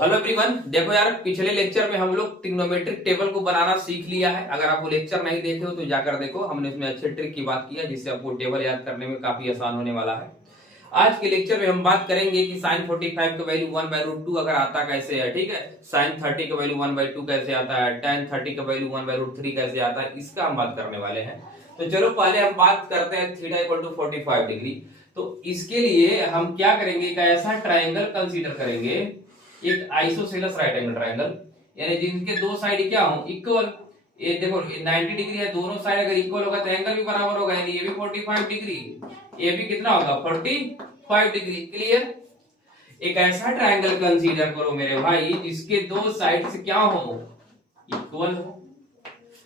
Hello everyone, देखो यार पिछले लेक्चर में हम लोग ट्रिग्नोमेट्रिक टेबल को बनाना सीख लिया है। अगर आप वो लेक्चर नहीं देखे हो तो जाकर देखो, हमने उसमें अच्छे ट्रिक की बात किया जिससे आपको टेबल याद करने में काफी आसान होने वाला है। आज के लेक्चर में हम बात करेंगे कि sin 45 का वैल्यू 1/√2 अगर आता कैसे है, ठीक है। sin 30 का वैल्यू 1/2 कैसे आता है, tan 30 का वैल्यू 1/√3 कैसे आता है, इसका हम बात करने वाले हैं। तो चलो पहले हम बात करते हैं थीटा इक्वल टू 45 डिग्री। तो इसके लिए हम क्या करेंगे, एक ऐसा ट्राइंगल कंसीडर करेंगे, एक आइसोसेलेस राइट एंगल ट्राइंगल, यानी जिनके दो साइड क्या हो इक्वल। ये देखो 90 डिग्री है, दोनों साइड अगर इक्वल होगा तो एंगल भी बराबर होगा, यानी ये भी 45 डिग्री, ये भी कितना होगा 45 डिग्री। क्लियर। एक ऐसा ट्राइंगल कंसीडर करो मेरे भाई जिसके दो साइड से क्या हो इक्वल हो,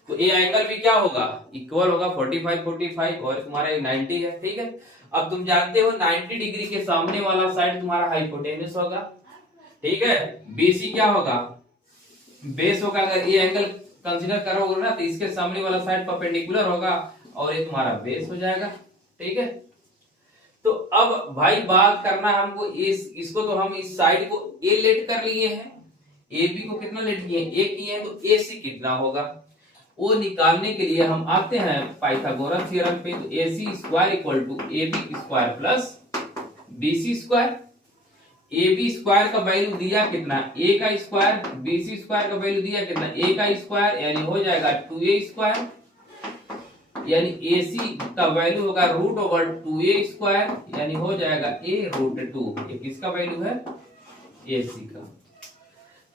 तो ये एंगल भी क्या होगा इक्वल होगा, 45 और तुम्हारा 90 है, ठीक है। अब तुम जानते हो 90 डिग्री के सामने वाला साइड तुम्हारा हाइपोटेन्यूस होगा, ठीक है। बीसी क्या होगा बेस होगा। अगर ये एंगल कंसीडर करोगे ना तो इसके सामने वाला साइड परपेंडिकुलर होगा और ये तुम्हारा बेस हो जाएगा, ठीक है। तो अब भाई बात करना हमको इसको, तो हम इस साइड को ए लेट कर लिए हैं, ए बी को कितना लेट किए ए किए हैं, तो ए सी कितना होगा वो निकालने के लिए हम आते हैं पाइथागोरस थ्योरम पे। तो A C square equal to A B square plus B C square. A B square का वैल्यू दिया कितना ए का स्क्वायर, बी सी स्क्वायर का वैल्यू दिया कितना ए का स्क्वायर, यानी हो जाएगा 2a स्क्वायर, यानी ए सी का वैल्यू होगा √2a स्क्वायर, यानी हो जाएगा a√2। ये किसका वैल्यू है ए सी का।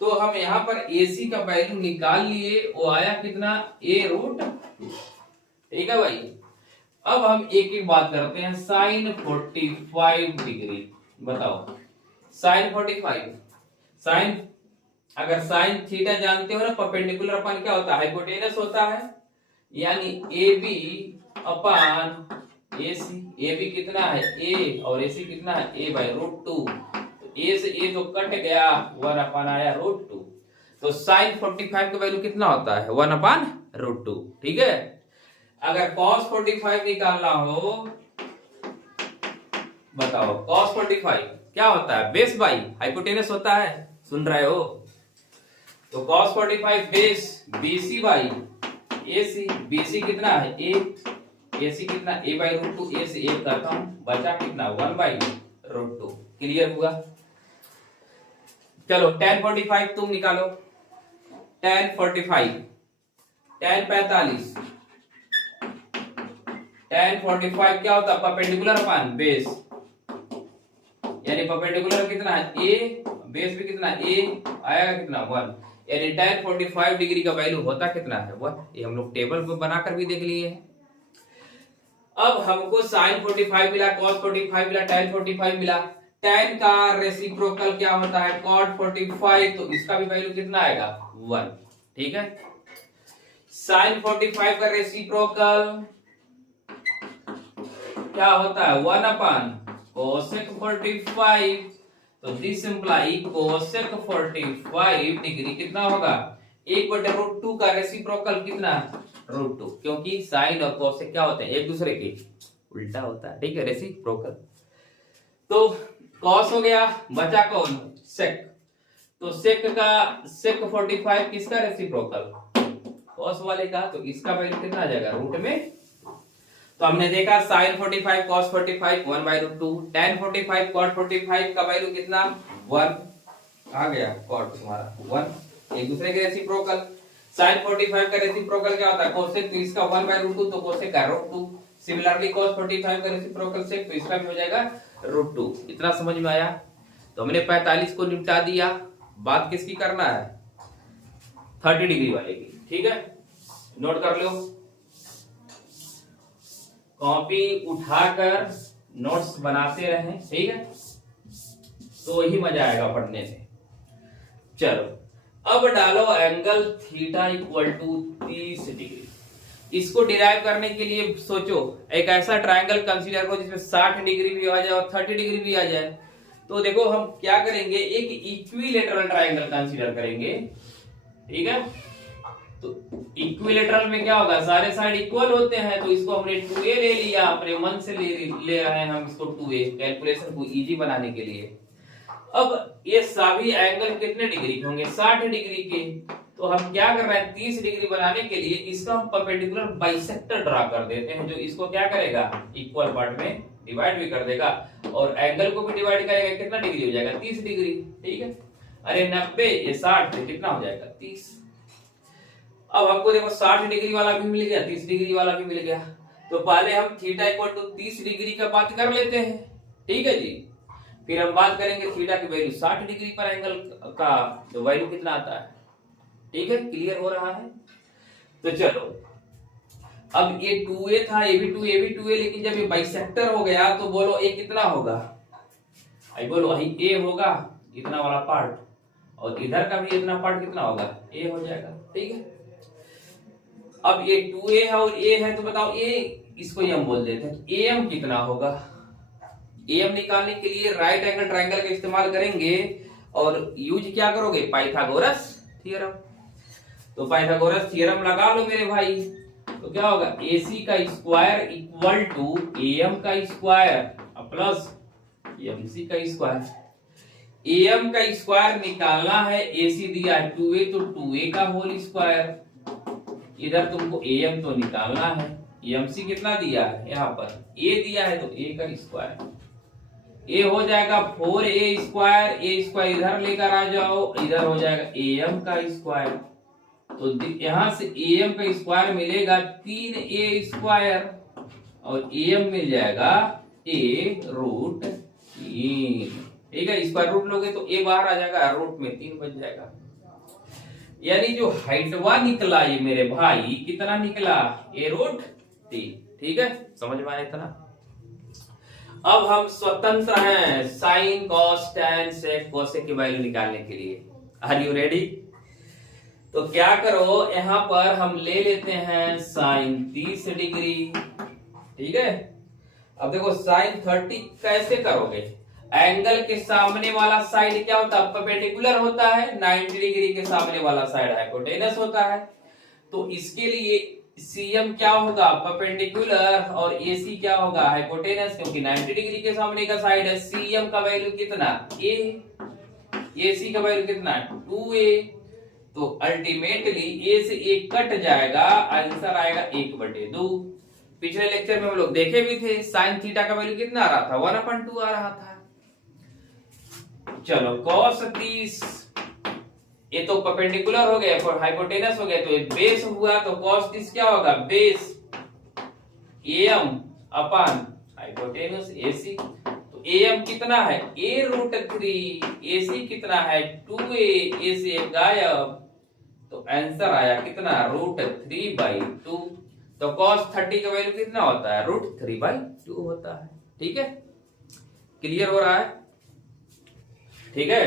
तो हम यहाँ पर ए सी का वैल्यू निकाल लिए, वो आया कितना a√2, ठीक है भाई। अब हम एक एक बात करते हैं, sin 45 डिग्री बताओ। sin 45 sin, अगर sin थीटा जानते हो ना, परपेंडिकुलर अपन क्या होता है हाइपोटेनस होता है, यानी A B upon A C. A B कितना है a और ए सी कितना है a/√2। ए से ए तो कट गया, 1 आया √2। तो sin 45 का वैल्यू कितना होता है 1/√2, ठीक है। अगर cos 45 निकालना हो बताओ, cos 45 क्या होता है बेस बाई हाइपोटेनस होता है, सुन रहे हो। तो cos 45 base BC by AC। BC कितना है a, AC कितना a/√2, a से 1 करता हूं, बचा कितना 1/√2। क्लियर हुआ। चलो tan 45 तुम निकालो। tan 45 tan 45 tan 45 क्या होता है परपेंडिकुलर अपान बेस, यानी परपेंडिकुलर कितना है a, बेस भी कितना a आएगा कितना 1, यानी tan 45 डिग्री का वैल्यू होता कितना है 1। ये हम लोग टेबल पे बनाकर भी देख लिए हैं। अब हमको sin 45 मिला, cos 45 मिला, tan 45 मिला। tan का रेसिप्रोकल क्या होता है cot 45, तो इसका भी वैल्यू कितना आएगा 1, ठीक है। sin 45 का रेसिप्रोकल क्या होता है 1/cosec 45। तो दिस इंप्लाई cosec 45 डिग्री कितना होगा 1/√2 का रेसिप्रोकल कितना √2, क्योंकि sin और cosec क्या होते हैं एक दूसरे के उल्टा होता है, ठीक है, रेसिप्रोकल। तो cos हो गया, बचा कौन sec। तो sec 45 किसका रेसिप्रोकल cos वाले का, तो इसका वैल्यू कितना आ जाएगा रूट में। तो हमने देखा sin 45 cos 45 1/√2, tan 45 cot 45 का वैल्यू कितना 1 आ गया, cot तुम्हारा 1, एक दूसरे के रेसिप्रोकल। sin 45 का रेसिप्रोकल क्या होता है cosec, तो इसका 1/√2, तो cosec का √2। सिमिलरली cos 45 का रेसिप्रोकल sec, तो इसका भी हो जाएगा √2। इतना समझ में आया। तो हमने 45 को निपटा दिया। बात किसकी करना है 30 डिग्री वाले की, ठीक है। नोट कर लो, कॉपी उठाकर नोट्स बनाते रहें, ठीक है, तो ही मजा आएगा पढ़ने में। चलो अब डालो angle theta equal to 30 degree. इसको डिराइव करने के लिए सोचो, एक ऐसा ट्रायंगल कंसीडर करो जिसमें 60 डिग्री भी आ जाए और 30 डिग्री भी आ जाए। तो देखो हम क्या करेंगे, एक इक्विलेटरल ट्रायंगल कंसीडर करेंगे, ठीक है। तो इक्विलेटरल में क्या होगा सारे साइड इक्वल होते हैं, तो इसको हमने 2a ले लिया, अपने मन से ले रहे हैं हम इसको 2a कैलकुलेशन को इजी बनाने के लिए। अब ये सभी एंगल कितने डिग्री के होंगे? 60 डिग्री के। तो हम क्या कर रहे हैं, 30 डिग्री बनाने के लिए इसका हम परपेंडिकुलर बाइसेक्टर ड्रा कर देते हैं, जो इसको क्या करेगा, इक्वल पार्ट में डिवाइड भी कर देगा और एंगल को भी डिवाइड करेगा। कितना डिग्री हो जाएगा? 30 डिग्री। ठीक है, अरे 90 ये 60 से कितना हो जाएगा? 30। अब हमको देखो 60 डिग्री वाला भी मिल गया, 30 डिग्री वाला भी मिल गया। तो पहले हम थीटा इक्वल टू 30 डिग्री का बात कर लेते हैं। ठीक है जी, फिर हम बात करेंगे थीटा की वैल्यू 60 डिग्री पर एंगल का, तो वैल्यू कितना आता है। ठीक है, क्लियर हो रहा है? तो चलो, अब ये 2a था, ये भी 2a, लेकिन जब ये बाइसेक्टर हो गया तो बोलो ये कितना होगा? आई बोलो वही a होगा इतना वाला पार्ट, और इधर का भी इतना पार्ट कितना होगा? a हो जाएगा। ठीक है, अब ये 2a है और a है, तो बताओ a, इसको ये हम बोल देते हैं कि am कितना होगा। am निकालने के लिए राइट एंगल ट्रायंगल का इस्तेमाल करेंगे और यूज क्या करोगे? Pythagoras theorem. तो पाइथागोरस थ्योरम लगा लो मेरे भाई। तो क्या होगा? AC का स्क्वायर इक्वल टू AM का स्क्वायर प्लस MC का स्क्वायर। AM का स्क्वायर निकालना है, AC दिया है 2a, तो 2a का होल स्क्वायर। इधर तुमको AM तो निकालना है, MC कितना दिया है? यहाँ पर A दिया है, तो A का स्क्वायर। A हो जाएगा 4a स्क्वायर, a स्क्वायर इधर लेकर आ जाओ, इधर हो जाएगा AM का स्क्वायर। तो यहां से AM का स्क्वायर मिलेगा 3a स्क्वायर और AM मिल जाएगा a√3। ठीक है, स्क्वायर रूट लोगे तो a बाहर आ जाएगा, रूट में 3 बच जाएगा। यानी जो हाइटवा निकला ये मेरे भाई, कितना निकला? a√3। ठीक है, समझ में आया इतना? अब हम स्वतंत्र हैं sine, cos, tan, sec, cosec की वैल्यू निकालने के लिए। Are you ready? तो क्या करो, यहां पर हम ले लेते हैं साइन 30 डिग्री। ठीक है, अब देखो साइन 30 कैसे करोगे? एंगल के सामने वाला साइड क्या होता है? परपेंडिकुलर होता है। 90 डिग्री के सामने वाला साइड हाइपोटेनस होता है। तो इसके लिए CM क्या होगा? परपेंडिकुलर, और AC क्या होगा? हाइपोटेनस, क्योंकि 90 डिग्री के सामने का साइड है। CM का वैल्यू कितना? A। AC का वैल्यू कितना? 2a। तो अल्टीमेटली A से 1 कट जाएगा, आंसर आएगा 1/2। पिछले लेक्चर में हम लोग देखे भी थे, साइन थीटा का वैल्यू कितना आ रहा था? 1/2 आ रहा था। चलो cos 30, ये तो परपेंडिकुलर हो गया, हाइपोटेनस हो गया, तो ये बेस हुआ, तो cos 30 क्या होगा? Base AM upon hypotenuse AC। तो AM कितना है? a√3। AC कितना है? 2a। A से एक गायब, तो आंसर आया कितना? √3/2। तो cos 30 का वैल्यू कितना होता है? √3/2 होता है। ठीक है, क्लियर हो रहा है? ठीक है,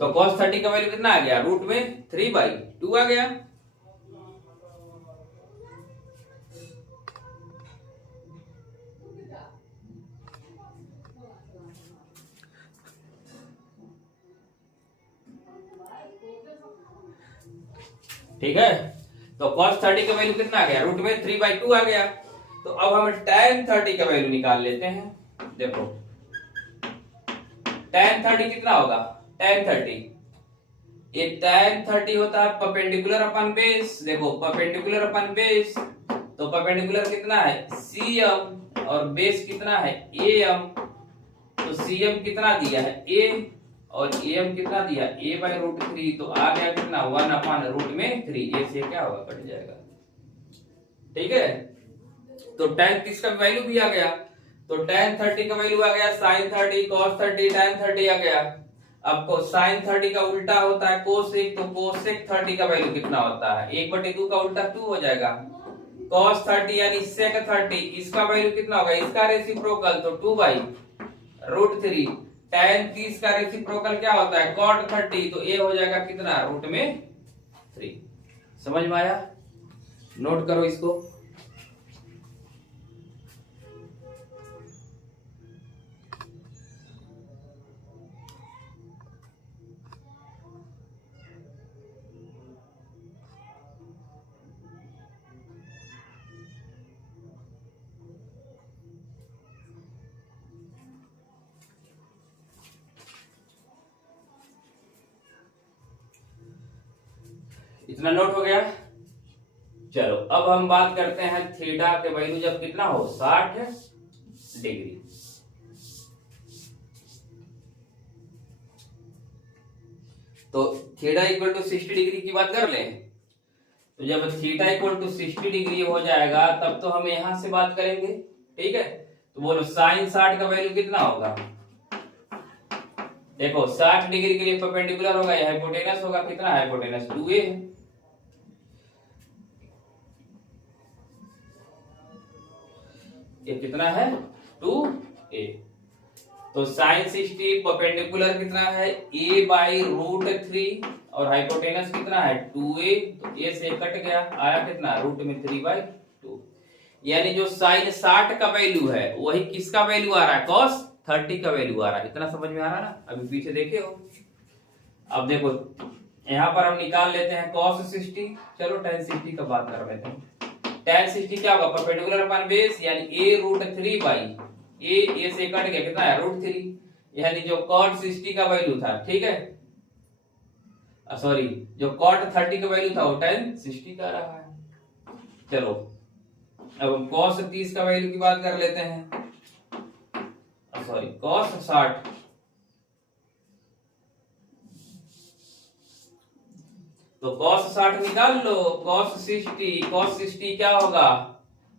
तो cos 30 का वैल्यू कितना आ गया? रूट में 3/2 आ गया। ठीक है, तो cos 30 का वैल्यू कितना आ गया? रूट में 3/2 आ गया। तो अब हम tan 30 का वैल्यू निकाल लेते हैं। देखो tan 30 कितना होगा? tan 30, ये tan 30 होता है परपेंडिकुलर अपन बेस। देखो परपेंडिकुलर अपन बेस, तो परपेंडिकुलर कितना है? CM, और बेस कितना है? AM। तो CM कितना दिया है? A, और AM कितना दिया? a/√3। तो आ गया कितना? 1/√3। A से क्या होगा? कट जाएगा। ठीक है, तो tan 30 का वैल्यू भी आ गया। तो tan 30 का वैल्यू आ गया sin 30, cos 30, tan 30 आ गया। अब sin 30 का उल्टा होता है cosec, तो cosec 30 का वैल्यू कितना होता है? 1/2 का उल्टा 2 हो जाएगा। cos 30 यानी sec 30, इसका वैल्यू कितना होगा? इसका रेसिप्रोकल, तो 2/√3। tan 30 का रेसिप्रोकल क्या होता है? cot 30, तो a हो जाएगा कितना? √3। समझ में आया? नोट करो इसको। इतना नोट हो गया। चलो अब हम बात करते हैं थीटा के वैल्यू जब कितना हो 60 डिग्री। तो थीटा इक्वल टू 60 डिग्री की बात कर लें। तो जब थीटा इक्वल टू 60 डिग्री हो जाएगा तब तो हम यहां से बात करेंगे, ठीक है। तो बोलो साइन 60 का वैल्यू कितना होगा। देखो 60 डिग्री के लिए परपेंडिकुलर होगा, यह हाइपोटेनस होगा, कितना हाइपोटेनस 2a है। ये कितना है 2a। तो साइन 60 परपेंडिकुलर कितना है a बाई रूट 3 और हाइपोटेनस कितना है 2a। तो a से कट गया, आया कितना रूट में 3/2। यानी जो साइन 60 का वैल्यू है वही किसका वैल्यू आ रहा है cos 30 का वैल्यू आ रहा है। इतना समझ में आ रहा है ना। अभी पीछे देखे हो। अब देखो यहां पर हम निकाल लेते हैं cos 60। चलो tan 60 का बात कर लेते हैं। tan 60 क्या होगा परपेंडिकुलर अपॉन बेस, यानी a रूट 3 बाई a से कट गया कितना है रूट 3। यानी जो cot 60 का वैल्यू था, ठीक है, सॉरी जो cot 30 का वैल्यू था वो tan 60 का रहा है। चलो अब हम cos 30 का वैल्यू की बात कर लेते हैं, सॉरी cos 60। तो cos 60 निकाल लो, cos 60 क्या होगा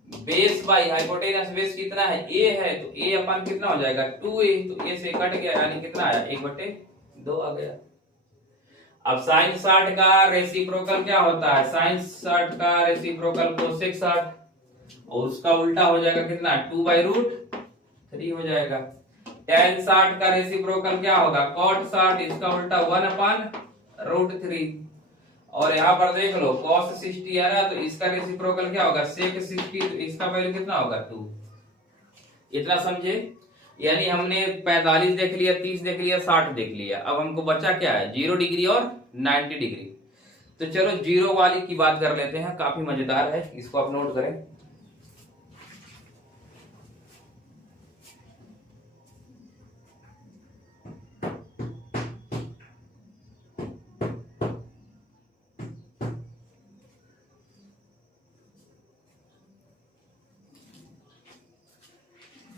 बेस बाई हाइपोटेनस। बेस कितना है a है तो a अपन कितना हो जाएगा 2a। तो a से कट गया यानी कितना आया 1/2 आ गया। अब साइन 60 का रेसिप्रोकल क्या होता है, साइन 60 का रेसिप्रोकल कोसेक 60 और उसका उल्टा हो जाएगा कितना 2/√3 हो जाएगा। tan 60 का रेसिप्रोकल क्या होगा cot 60, इसका उल्टा 1/√3। और यहाँ पर देख लो cos 60 है ना, तो इसका रेसिप्रोकल क्या होगा sec 60, तो इसका वैल्यू कितना होगा 2। इतना समझे। यानी हमने 45 देख लिया, 30 देख लिया, 60 देख लिया। अब हमको बचा क्या है 0 डिग्री और 90 डिग्री। तो चलो 0 वाली की बात कर लेते हैं, काफी मजेदार है, इसको आप नोट करें।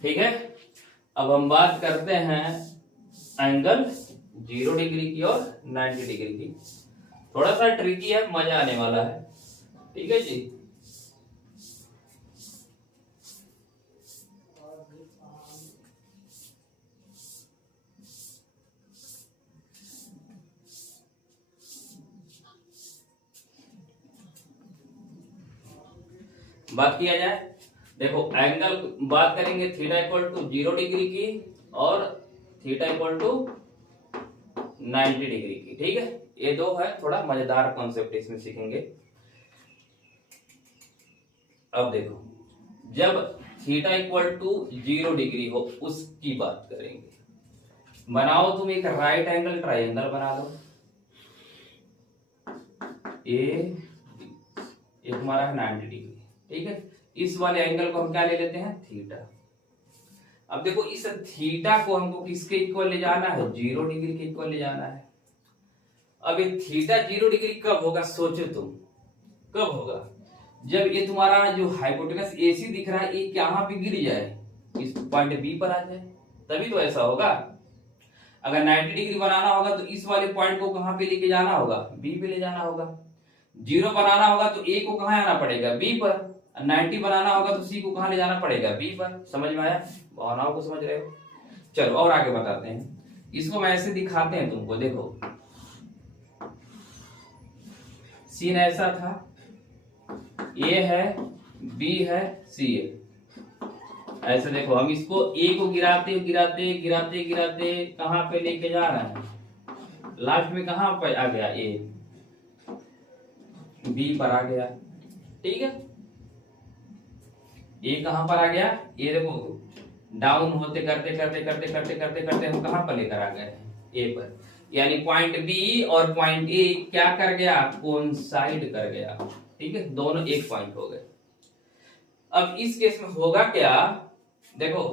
ठीक है, अब हम बात करते हैं एंगल 0 डिग्री की और 90 डिग्री की। थोड़ा सा ट्रिकी है, मजा आने वाला है, ठीक है जी। बात किया जाए, देखो एंगल बात करेंगे थीटा इक्वल टू 0 डिग्री की और थीटा इक्वल टू 90 डिग्री की, ठीक है। ये दो है, थोड़ा मजेदार कॉन्सेप्ट इसमें सीखेंगे। अब देखो जब थीटा इक्वल टू 0 डिग्री हो उसकी बात करेंगे। बनाओ तुम एक राइट एंगल ट्राइंगल बना लो। ये हमारा है 90 डिग्री, ठीक है। इस वाले एंगल को हम क्या ले लेते हैं थीटा। अब देखो इस थीटा को हमको किसके इक्वल ले जाना है 0 डिग्री के इक्वल ले जाना है। अब ये थीटा 0 डिग्री कब होगा सोचो तुम, कब होगा जब ये तुम्हारा जो हाइपोटेनस AC दिख रहा है ये कहां पे गिर जाए इस पॉइंट B पर आ जाए, तभी तो ऐसा होगा। अगर 90 डिग्री बनाना होगा तो इस वाले पॉइंट को कहां पे लेके जाना होगा B पे ले जाना होगा। 0 बनाना होगा तो A को कहां आना पड़ेगा B पर, 90 बनाना होगा तो C को कहां ले जाना पड़ेगा B पर। समझ में आया, भावनाओं को समझ रहे हो। चलो और आगे बताते हैं, इसको मैं ऐसे दिखाते हैं तुमको। देखो सीन ऐसा था, A है B है C है। ऐसे देखो हम इसको A को गिराते गिराते गिराते गिराते कहां पे लेके जा रहे हैं, लास्ट में कहां पे आ गया A B पर आ गया, ठीक है। A कहां पर आ गया, ये देखो डाउन होते करते करते करते करते करते करते हम कहां पर लेकर आ गए A पर। यानी पॉइंट B और पॉइंट A क्या कर गया कोइंसाइड कर गया, ठीक है, दोनों एक पॉइंट हो गए। अब इस केस में होगा क्या, देखो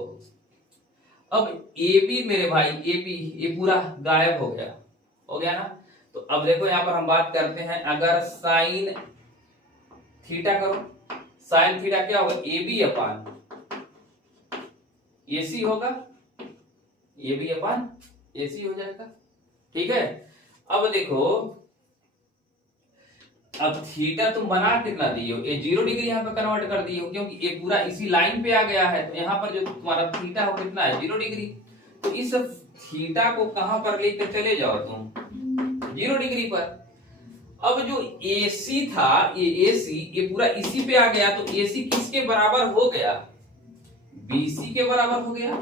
अब AB मेरे भाई AB ये पूरा गायब हो गया ना। तो अब देखो यहाँ पर हम बात करते हैं, अगर साइन थीटा करो, साइन थीटा क्या होगा, ए बी अपान ए सी होगा, ए बी अपान ए सी हो जाएगा। ठीक है, अब देखो, अब थीटा तुम बना कितना दिए हो, ये 0 डिग्री यहाँ पे कन्वर्ट कर दिए हो, क्योंकि ये पूरा इसी लाइन पे आ गया है, तो यहाँ पर जो तुम्हारा थीटा हो कितना है, 0 डिग्री। तो इस थीटा को कहां पर लेकर चले जाओ तुम, 0 डिग्री पर। अब जो AC था, ये AC ये पूरा इसी पे आ गया, तो AC किसके बराबर हो गया, BC के बराबर हो गया।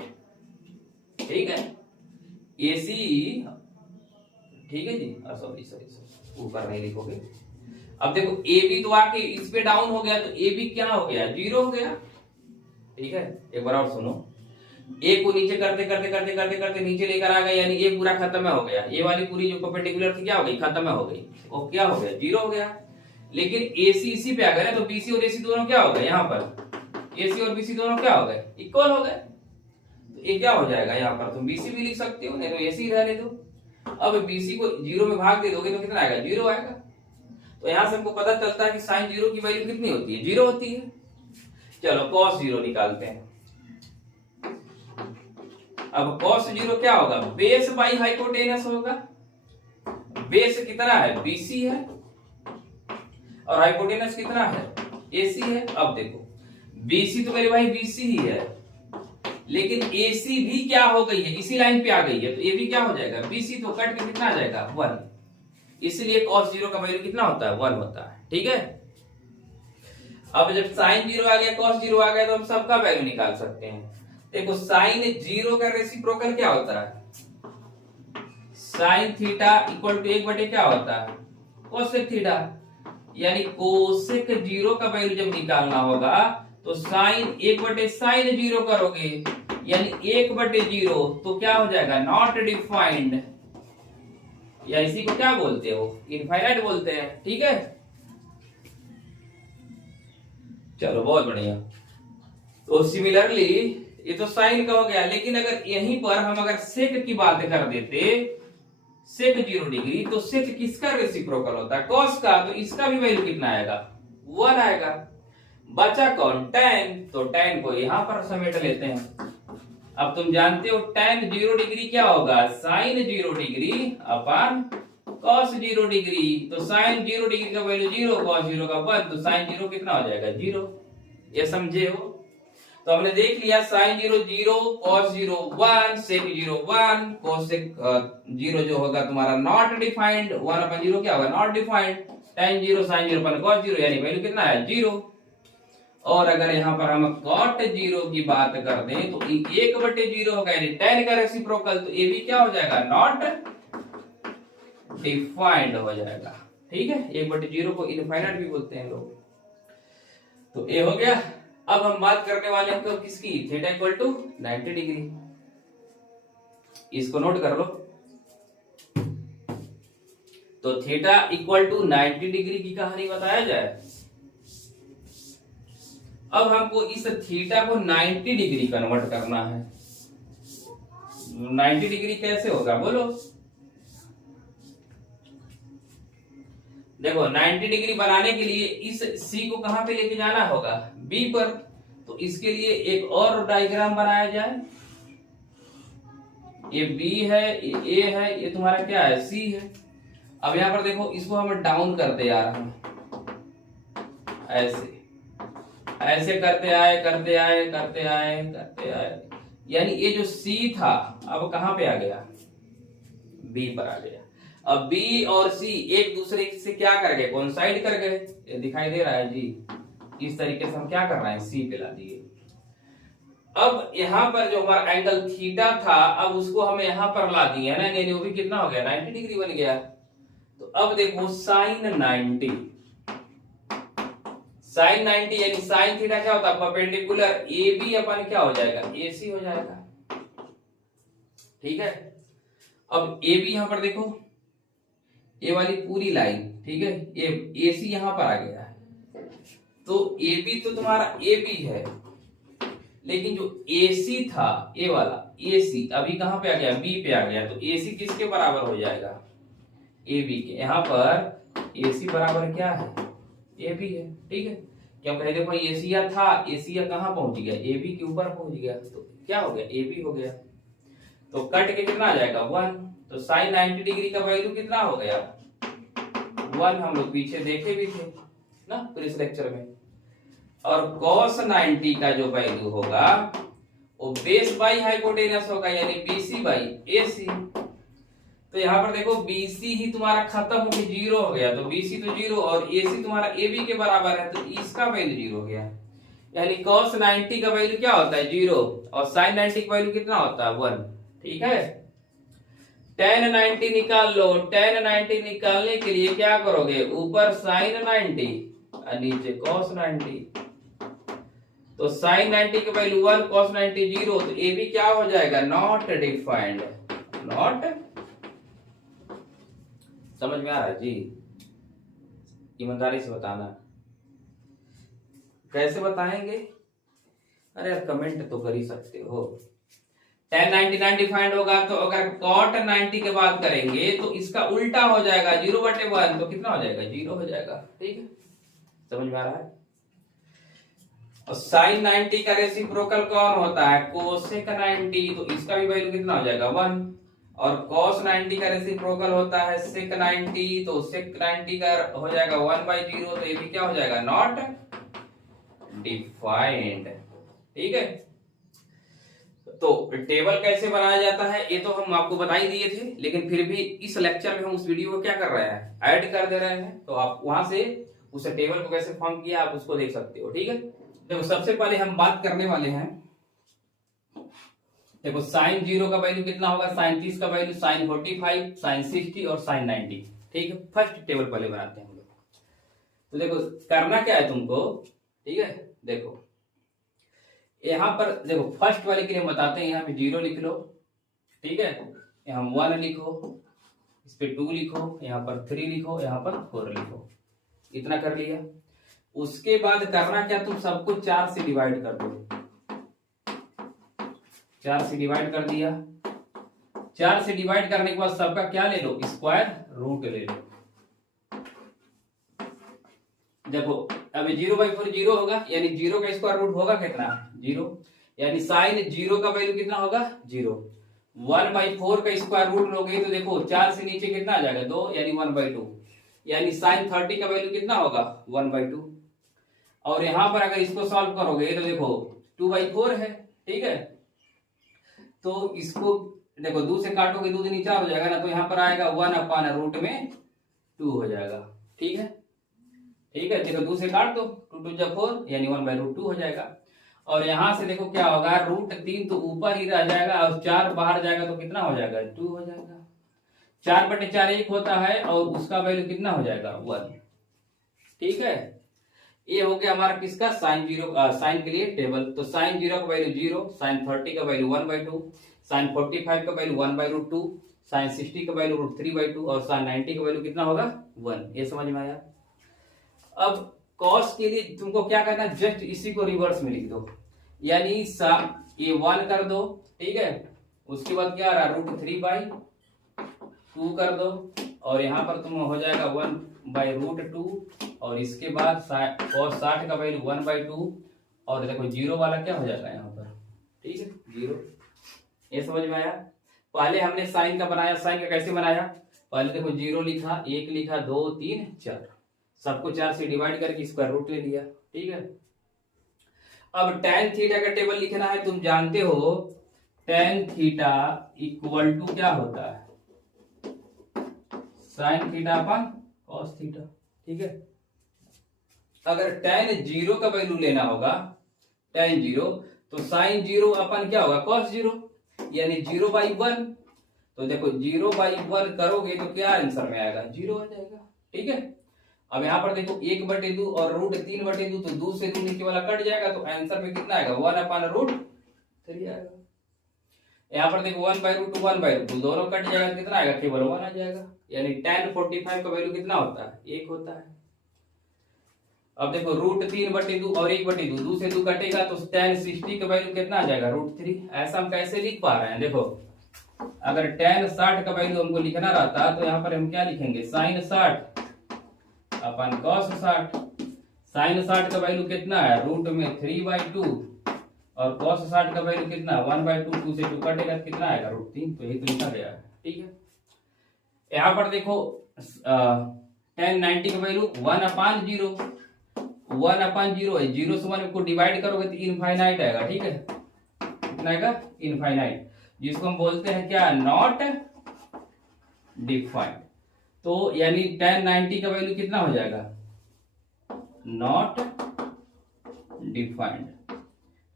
ठीक है, AC, ठीक है जी, सॉरी ऊपर नहीं लिखोगे। अब देखो AB तो आके इस पे डाउन हो गया, तो AB क्या हो गया, 0 हो गया। ठीक है, एक बार और सुनो, ए को नीचे करते करते करते करते करते नीचे लेकर आ गए, यानी ये पूरा खत्म हो गया, ये वाली पूरी जो परपेंडिकुलर थी क्या हो गई, खत्म हो गई, वो क्या हो गया, 0 हो गया। लेकिन AC इसी पे आ गया ना, तो BC और AC दोनों क्या हो गए, यहाँ पर AC और BC दोनों क्या हो गए, इक्वल हो गए। तो ये क्या हो जाएगा, यहाँ पर तुम BC भी लिख सकते हो, नहीं तो AC रहने दो। अब BC को 0 में भाग दे दोगे तो कितना आएगा, 0 आएगा। तो यहां से हमको पता चलता है कि साइन 0 की वैल्यू कितनी होती है, 0 होती है। चलो cos 0 निकालते हैं। अब cos 0 क्या होगा, बेस बाई हाइपोटेनस होगा। बेस कितना है, BC है, और हाइपोटेनस कितना है, AC है। अब देखो BC तो मेरे भाई BC ही है, लेकिन AC भी क्या हो गई है, इसी लाइन पे आ गई है, तो ये भी क्या हो जाएगा, BC तो कट के कितना आ जाएगा, 1। इसलिए cos 0 का वैल्यू कितना होता है, 1 होता है। ठीक है, अब जब sin 0 आ गया, cos 0 आ गया, तो हम सबका वैल्यू निकाल सकते हैं। देखो sin 0 का रेसिप्रोकल क्या होता है, sin थीटा इक्वल टू 1 बटे क्या होता है, कोसेक थीटा। यानी कोसेक 0 का वैल्यू जब निकालना होगा तो sin 1 बटे sin 0 करोगे, यानी 1 बटे 0, तो क्या हो जाएगा, नॉट डिफाइंड, या इसी को क्या बोलते हो, इनफाइनाइट बोलते हैं। ठीक है, चलो बहुत बढ़िया। तो सिमिलरली ये तो साइन का हो गया, लेकिन अगर यहीं पर हम अगर सेक की बात कर देते, सेक 0 डिग्री, तो सेक किसका रेसिप्रोकल होता है, कॉस का, तो इसका भी वैल्यू कितना आएगा, 1 आएगा। बचा कौन, tan, तो tan को यहां पर समेट लेते हैं। अब तुम जानते हो tan 0 डिग्री क्या होगा, sin 0 डिग्री अपान cos 0 डिग्री। तो sin 0 डिग्री का वैल्यू 0, cos 0 का 1, तो sin 0 कितना हो जाएगा, 0। ये समझे हो। तो हमने देख लिया sin 0 0, cos 0 1, sec 0 1, cosec 0 जो होगा तुम्हारा नॉट डिफाइंड, 1 अपन 0 क्या होगा, not defined, tan 0 sin 0 upon cos 0, यानी वैल्यू कितना है, 0। और अगर यहां पर हम cot 0 की बात कर दें तो 1 बटे 0 होगा, यानी tan का रेसिप्रोकल, तो ये भी क्या हो जाएगा, नॉट डिफाइंड हो जाएगा। ठीक है, 1 बटे 0 को इनफाइनाइट भी बोलते हैं लोग। तो ये हो गया। अब हम बात करने वाले हैं तो किसकी, थीटा इक्वल टू 90 डिग्री। इसको नोट कर लो। तो थीटा इक्वल टू 90 डिग्री की कहानी बताया जाए। अब हमको इस थीटा को 90 डिग्री कन्वर्ट करना है। 90 डिग्री कैसे होगा बोलो। देखो 90 डिग्री बनाने के लिए इस C को कहां पे लेके जाना होगा, B पर। तो इसके लिए एक और डायग्राम बनाया जाए। ये B है, ये A है, ये तुम्हारा क्या है, C है। अब यहां पर देखो, इसको हम डाउन करते आ रहे हैं, ऐसे ऐसे करते आए करते आए करते आए करते आए, यानी ये जो C था अब कहां पे आ गया, B पर आ गया। अब B और C एक दूसरे से क्या कर गए, कोइंसाइड कर गए। ये दिखाई दे रहा है जी। इस तरीके से हम क्या कर रहे हैं, C पे ला दिए। अब यहाँ पर जो हमारा एंगल थीटा था, अब उसको हम यहाँ पर ला दिए ना, यानी वो भी कितना हो गया, 90 डिग्री बन गया। तो अब देखो साइन 90, साइन 90 यानी साइन थीटा क्या होता है, परपेंडिकुलर AB अपन क्या हो जाएगा, AC हो जाएगा। ठीक है, अब AB यहां पर देखो, ये वाली पूरी लाइन, ठीक है, ये AC यहां पर आ गया है। तो AB तो तुम्हारा AB है, लेकिन जो AC था, ये वाला AC अभी कहां पे आ गया, B पे आ गया। तो AC किसके बराबर हो जाएगा, ए बी के। यहाँ पर ए सी बराबर क्या है, ए बी है, ठीक है। क्योंकि देखो एशिया था, एशिया कहाँ पहुंच गया, ए बी के ऊपर पहुंच गया, तो क्या हो गया, ए बी हो गया। तो कट के कितना आ जाएगा 1, तो साइन 90 डिग्री का वैल्यू कितना हो गया 1, हम लोग पीछे देखे भी थे ना प्रीवियस लेक्चर में। और cos 90 का जो वैल्यू होगा वो बेस बाई हाइपोटेनस होगा, यानी BC बाई AC। तो यहाँ पर देखो BC ही तुम्हारा खत्म होकर 0 हो गया, तो BC तो 0 और AC तुम्हारा AB के बराबर है, तो इसका वैल्यू 0 हो गया। यानी cos 90 का वैल्यू क्या होता है 0 और sin 90 का वैल्यू कितना होता है 1, ठीक है। tan 90 निकाल लो, tan 90 निकालने के लिए क्या करोगे, ऊपर sin 90 और नीचे cos 90। तो sin 90 की वैल्यू 1, cos 90 0, तो ए बी क्या हो जाएगा, नॉट डिफाइंड। नॉट, समझ में आ रहा है जी, ईमानदारी से बताना। कैसे बताएंगे, अरे यार कमेंट तो कर ही सकते हो। tan 90 डिफाइंड होगा, तो अगर cot 90 की बात करेंगे तो इसका उल्टा हो जाएगा 0/1, तो कितना हो जाएगा 0 हो जाएगा, ठीक है। समझ में आ रहा है। और sin 90 का रेसिप्रोकल कौन होता है, कोसेक 90, तो इसका भी वैल्यू कितना हो जाएगा 1। और cos 90 का रेसिप्रोकल होता है sec 90, तो sec 90 का हो जाएगा 1/0, तो ये भी क्या हो जाएगा, नॉट डिफाइंड, ठीक है। तो टेबल कैसे बनाया जाता है ये तो हम आपको बता ही दिए थे, लेकिन फिर भी इस लेक्चर में हम उस वीडियो को क्या कर रहे हैं, ऐड कर दे रहे हैं, तो आप वहां से उस टेबल को कैसे फॉर्म किया आप उसको देख सकते हो, ठीक है। देखो सबसे पहले हम बात करने वाले हैं, देखो sin 0 का वैल्यू कितना होगा, sin 30 का वैल्यू, sin 45, sin 60 और sin 90, ठीक है। फर्स्ट टेबल पहले बनाते हैं हम लोग। तो देखो करना क्या है तुमको, ठीक है। देखो यहाँ पर देखो फर्स्ट वाले के लिए बताते हैं, यहाँ पे 0 लिख लो, ठीक है। यहाँ 1 लिखो, इस पे 2 लिखो, यहाँ पर 3 लिखो, यहाँ पर 4 लिखो, इतना कर लिया। उसके बाद करना क्या, तुम सबको 4 से डिवाइड कर दो, 4 से डिवाइड कर दिया। 4 से डिवाइड करने के बाद सबका क्या ले लो, स्क्वायर रूट ले लो। देखो अभी 0/4 0 होगा, यानी 0 का स्क्वायर रूट होगा कितना 0, यानी sin 0 का वैल्यू कितना होगा 0। 1/4 का स्क्वायर रूट लोगे तो देखो 4 से नीचे कितना आ जाएगा 2, यानी 1/2, यानी sin 30 का वैल्यू कितना होगा 1/2। और यहां पर अगर इसको सॉल्व करोगे तो देखो 2/4 है, ठीक है। तो इसको देखो 2 से काटोगे 2 दूनी 4 हो जाएगा ना, तो यहाँ पर आएगा 1/√2 हो जाएगा, ठीक है, ठीक है। देखो 2 से काट दो, 2 2 जा 4, यानी 1/√2 हो जाएगा। और यहां से देखो क्या होगा, √3 तो ऊपर ही रह जाएगा और 4 बाहर जाएगा, तो कितना हो जाएगा 2 हो जाएगा। 4/4 1 होता है और उसका वैल्यू कितना हो जाएगा 1, ठीक है। ये हो गया हमारा किसका, sin 0 साइन के लिए टेबल। तो sin 0 का वैल्यू 0, sin 30 का वैल्यू 1/2, sin 45 का वैल्यू 1/√2, sin 60 का वैल्यू √3/2 और sin 90 का वैल्यू कितना होगा 1। ये समझ में आया। अब cos के लिए तुमको क्या करना है, जस्ट इसी को रिवर्स में लिख दो, यानी ये 1 कर दो, ठीक है। उसके बाद क्या आ रहा है √3/2 कर दो, और यहाँ पर तुम हो जाएगा 1/√2, और इसके बाद cos 60 का वैल्यू 1/2, और देखो 0 वाला क्या हो जाएगा यहाँ पर, ठीक है 0। ये समझ में आया। पहले हमने साइन का बनाया, साइन का कैसे बनाया, पहले देखो 0 लिखा, 1 लिखा, 2 3 4, सबको 4 से डिवाइड करके स्क्वायर रूट ले लिया, ठीक है। अब tan थीटा का टेबल लिखना है, तुम जानते हो tan थीटा इक्वल टू क्या होता है, sin थीटा अपन cos थीटा, ठीक है। अगर tan 0 का वैल्यू लेना होगा, tan 0, तो sin 0 अपन क्या होगा cos 0, यानी 0/1। तो देखो 0/1 करोगे तो क्या आंसर में आएगा 0 आ जाएगा, ठीक है। अब यहाँ पर देखो 1/2 और √3/2, तो 2 से 2 नीचे वाला कट जाएगा, तो आंसर में कितना आएगा 1/√3 आएगा। यहाँ पर देखो 1/√2 1/2 दोनों कट जाएगा, कितना आएगा केवल 1 आ जाएगा, यानी tan 45 का वैल्यू कितना होता है 1 होता है। अब देखो √3/2 और 1/2, 2 से 2 कटेगा, तो tan 60 का वैल्यू कितना आ जाएगा √3। ऐसा हम कैसे लिख पा रहे हैं, देखो अगर tan 60 का वैल्यू हमको लिखना रहता तो यहाँ पर हम क्या लिखेंगे, sin 60 अपन cos 60। sin 60 का वैल्यू कितना है, रूट में 3/2 और cos 60 का वैल्यू कितना है 1/2, 2 से 2 कटेगा कितना आएगा √3। तो यही तो लिखा गया है। ठीक है, यहाँ पर देखो tan 90 का वैल्यू 1/0, 1/0 है, 0 से 1 को डिवाइड करोगे तो इनफाइनाइट आएगा। ठीक है, कितना आएगा, इनफाइनाइट, जिसको हम बोलते हैं क्या, नॉट डिफाइंड। तो यानी tan 90 का वैल्यू कितना हो जाएगा, नॉट डिफाइंड,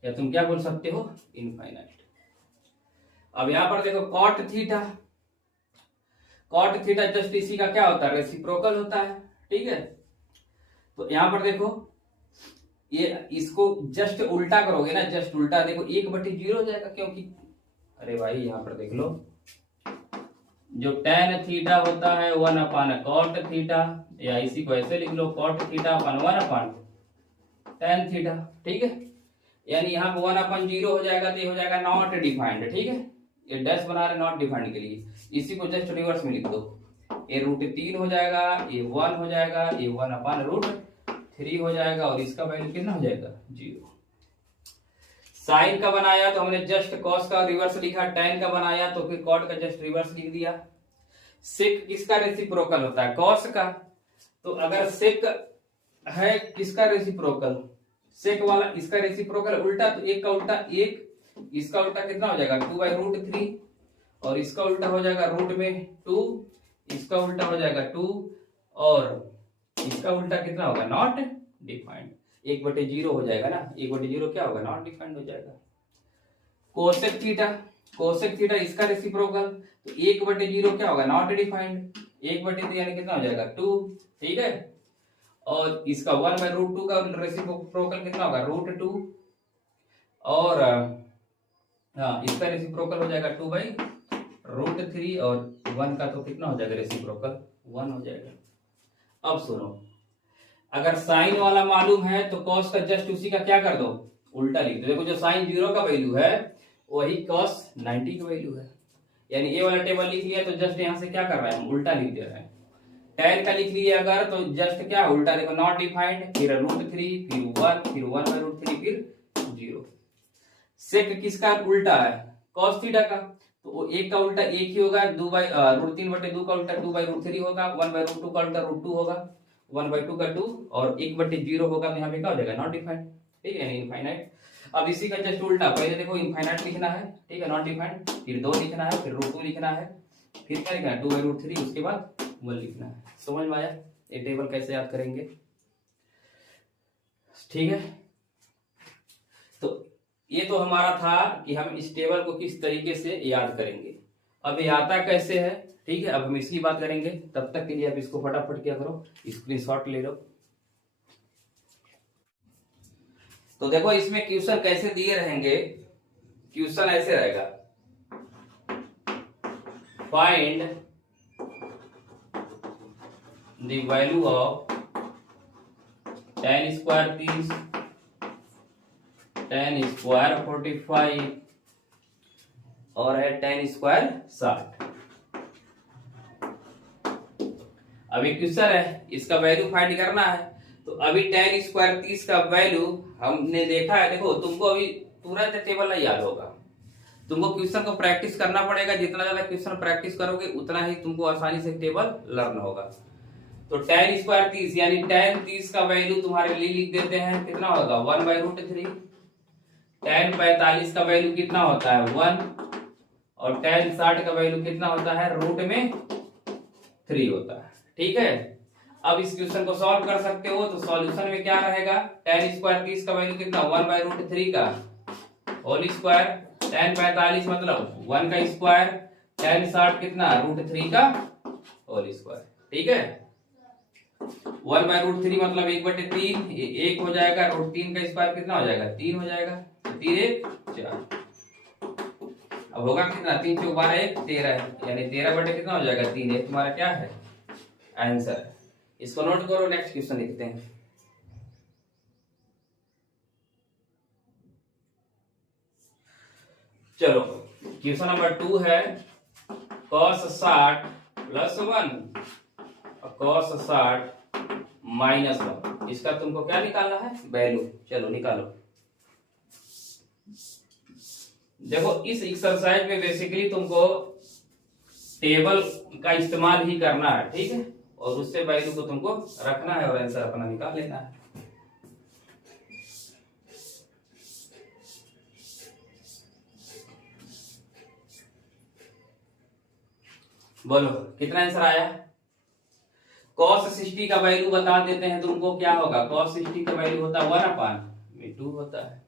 या तुम क्या बोल सकते हो, इनफाइनाइट। अब यहां पर देखो cot theta, cot theta just इसी का क्या होता है, रेसिप्रोकल होता है। ठीक है, तो यहां पर देखो ये इसको जस्ट उल्टा करोगे ना, जस्ट उल्टा, देखो 1/0 हो जाएगा, क्योंकि अरे भाई यहाँ पर देख लो, जो tan थीटा होता है 1/cot थीटा, या इसी को ऐसे लिख लो cot थीटा अपन 1/tan थीटा। ठीक है, यानी यहाँ पे 1/0 हो जाएगा तो ये हो जाएगा नॉट डिफाइंड। ठीक है, ये डैश बना रहे नॉट डिफाइंड के लिए, इसी को जस्ट रिवर्स में लिख दो, ये √3 हो जाएगा, ये 1 हो जाएगा, ये 1/√3 हो जाएगा, और इसका वैल्यू कितना हो जाएगा, 0। साइन का बनाया तो हमने जस्ट कॉस का रिवर्स लिखा, tan का बनाया तो फिर कॉट का जस्ट रिवर्स लिख दिया। सेक किसका रेसिप्रोकल होता है, कॉस का। तो अगर सेक है किसका रेसिप्रोकल, सेक वाला इसका रेसिप्रोकल उल्टा, तो एक का उल्टा एक, इसका उल्टा कितना हो जाएगा 2/√3, और इसका उल्टा हो जाएगा रूट में 2, इसका उल्टा हो जाएगा 2, और इसका उल्टा कितना होगा, नॉट डिफाइंड। 1/0 हो जाएगा ना, 1/0 क्या होगा, नॉट डिफाइंड हो जाएगा। कोसेक थीटा, कोसेक थीटा इसका रेसिप्रोकल, तो 1/0 क्या होगा, नॉट डिफाइंड, 1/2 यानी कितना हो जाएगा 2। ठीक है, और इसका 1/√2 का रेसिप्रोकल कितना होगा, √2, और हाँ इसका रेसिप्रोकल हो जाएगा 2/√3, और 1 का तो कितना हो जाएगा रेसिप्रोकल, 1 हो जाएगा। अब सुनो, अगर साइन वाला मालूम है तो कॉस का जस्ट उसी का क्या कर दो, उल्टा लिख दो। देखो जो साइन 0 का वैल्यू है वही कॉस 90 का वैल्यू है, यानी ये वाला टेबल लिख लिया तो जस्ट यहाँ से क्या कर रहे हैं, हम उल्टा लिख दे रहे हैं। tan का लिख लिया अगर तो जस्ट क्या उल्टा, देखो नॉट डिफाइंड, फिर √3, फिर 1, फिर 1/√3, फिर 0। सेक किसका उल्टा है, cos थीटा का, तो एक का उल्टा एक ही होगा, √3/2 का उल्टा 2/√3 होगा, 1/√2 का उल्टा √2 होगा, 1/2 का 2, और 1/0 होगा, तो यहाँ पे क्या हो जाएगा, नॉट डिफाइंड। ठीक है, इनफाइनाइट। अब इसी का जस्ट उल्टा, पहले देखो इनफाइनाइट लिखना है, ठीक है, नॉट डिफाइंड, फिर 2 लिखना है, फिर √2 लिखना है, फिर क्या लिखना है 2/√3, उसके बाद 1 लिखना है। समझ में आया ये टेबल कैसे याद करेंगे। ठीक है, तो ये तो हमारा था कि हम इस टेबल को किस तरीके से याद करेंगे। अब ये आता कैसे है, ठीक है, अब हम इसकी बात करेंगे। तब तक के लिए अब इसको फटाफट क्या करो, स्क्रीनशॉट ले लो। तो देखो इसमें क्वेश्चन कैसे दिए रहेंगे, क्वेश्चन ऐसे रहेगा, find the value of tan square 30, tan square 45, और है tan स्क्वायर 60। अभी क्वेश्चन है, इसका वैल्यू फाइंड करना है। तो अभी tan स्क्वायर 30 का वैल्यू हमने देखा है। देखो तुमको अभी तुरंत टेबल नहीं याद होगा, तुमको क्वेश्चन को प्रैक्टिस करना पड़ेगा। जितना ज्यादा क्वेश्चन प्रैक्टिस करोगे उतना ही तुमको आसानी से टेबल लर्न होगा। तो tan स्क्वायर 30 यानी tan 30 का वैल्यू तुम्हारे लिए लिख देते हैं, कितना होगा 1/√3। tan 45 का वैल्यू कितना होता है 1, और tan 60 का वैल्यू कितना होता है √3 होता है। ठीक है, अब इस क्वेश्चन को सॉल्व कर सकते हो। तो सॉल्यूशन में क्या रहेगा, tan स्क्वायर 30 का वैल्यू कितना 1/√3 का होल स्क्वायर, tan 45 मतलब 1 का स्क्वायर, tan 60 कितना √3 का होल स्क्वायर। ठीक है, 1/√3 मतलब 1/3, ये 1 हो जाएगा, √3 का स्क्वायर कितना हो जाएगा 3 हो जाएगा, 3 1 4। अब होगा कितना 3 × 12 1 13, यानी 13 कितना हो जाएगा 3 1। तुम्हारा क्या है आंसर। इसको नोट करो, नेक्स्ट क्वेश्चन लिखते हैं। चलो क्वेश्चन नंबर 2 है, cos 60 प्लस 1 और cos 60 माइनस 1, इसका तुमको क्या निकालना है, वैल्यू। चलो निकालो। देखो इस एक्सरसाइज में बेसिकली तुमको टेबल का इस्तेमाल ही करना है, ठीक है, और उससे वैल्यू को तुमको रखना है और आंसर अपना निकाल लेना है। बोलो कितना आंसर आया। cos 60 का वैल्यू बता देते हैं तुमको, क्या होगा, cos 60 का वैल्यू होता है 1/2 होता है।